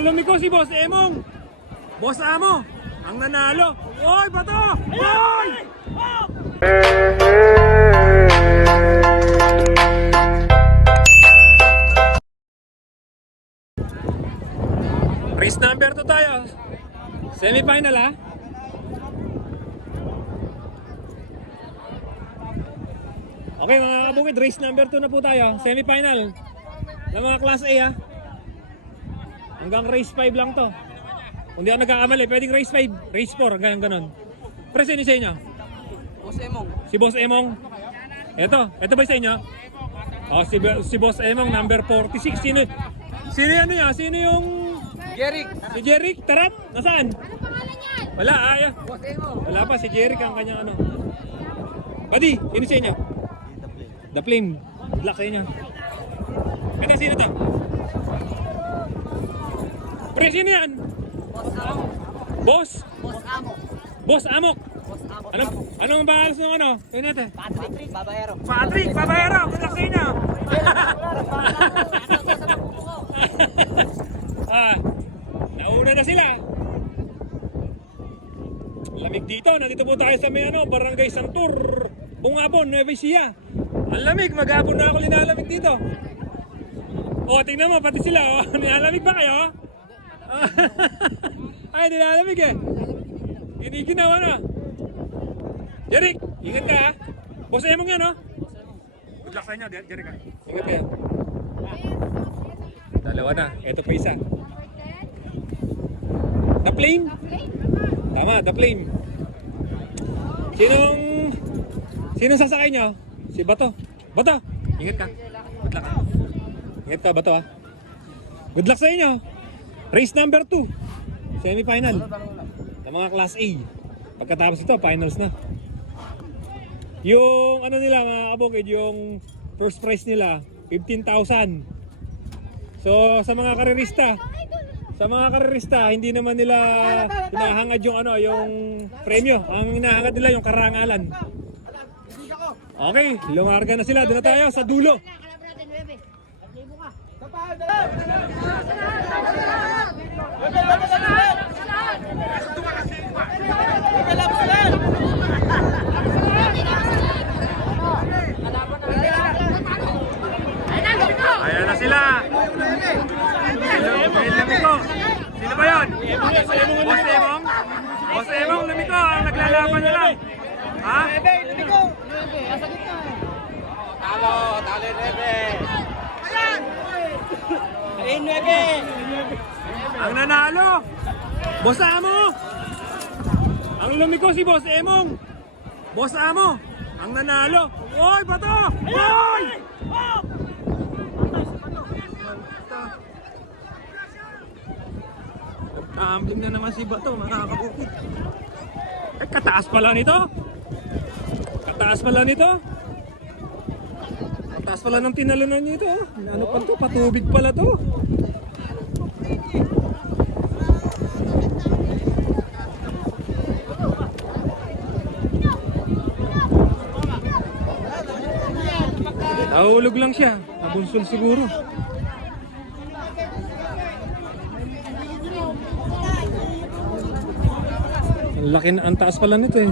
Ang lumiko si Boss Emong. Boss Amo. Ang nanalo. Oy, bato! Oy! Race number 2 tayo. Semi-final ha. Okay mga kabukid, race number 2 na po tayo. Semi-final. Ng mga class A ha. Hanggang race 5 lang to. Kung di ako nagkakamali, pwedeng race 5, race 4, ganyan ganon. Pero sino sa inyo? Boss Emong. Si Boss Emong. Ito, ito ba sa inyo? Oh, si, si Boss Emong, number 46. Sino, sino yan niya? Sino yung... Jeric. Si Jeric Tarap? Nasaan? Wala, ayaw. Boss Emong. Wala pa, si Jeric ang kanyang ano. Buddy, sino sa inyo? The Flame. Good luck sa inyo. Ano, sino to? Pre, sino yan? Boss Amo. Boss? Boss Amo. Boss Amok. Boss Amo. Anong, anong bahalas ng ano? Yun ito. Patrick Babayero. Patrick, babayero. Good luck sa inyo. ah, nauna na sila. Lamig dito. Nandito po tayo sa may ano, Barangay Santur. Bungabon, Nueva Ecija. Ang lamig. Maghapon na ako linalamig dito. O, tingnan mo, pati sila. Oh. Nilalamig ba kayo? Ay, nilalamig eh. Giniginawa na. Jeric, ingat ka ha. Boss Emong yan oh. Good luck sa inyo, Jer- Jeric ha. Ingat kayo. Dalawa na. Ito pa isa. The Flame? Tama, The Flame. Sinong... Sinong sasakay nyo? Si Bato. Bato, ingat ka. Good luck. Ingat ka, Bato ha. Good luck sa inyo. Race number 2. Semi-final. Sa mga class A. Pagkatapos ito, finals na. Yung ano nila mga kabukid, yung first prize nila, 15,000. So sa mga karerista, sa mga karerista, hindi naman nila hinahangad yung ano, yung premyo. Ang hinahangad nila yung karangalan. Okay, lumarga na sila. Doon na tayo sa dulo. Ayan na sila. Lamiko. Sino ba yun? Boss Emong? Boss Emong, Lamiko, ang naglalaban na lang. Ha? Talo, talo Rebe. Ayun, Rebe. Ang nanalo, Boss Amo! Ang lumiko si Boss Emong! Boss Amo! Ang nanalo! Oy, bato! Oy! Tumbling na naman si Bato, mga kabukit. Eh, kataas pala nito. Kataas pala nito. Kataas pala ng tinalunan nito. Ano pa to? Patubig pala to. Nahulog lang siya. Nabunsol siguro. Ang laki na, ang taas pala nito eh.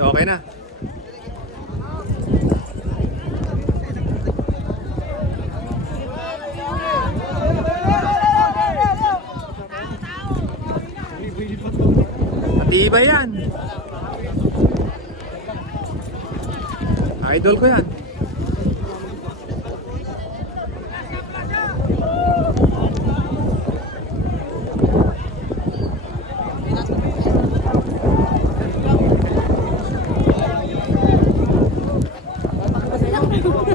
Okay na. Matibay yan. Idol ko yan.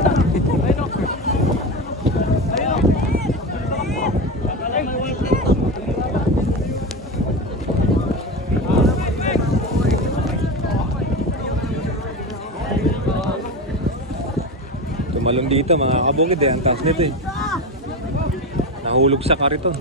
Tumalon dito mga kabukid eh. Ang taas nito eh. Nahulog sa kariton.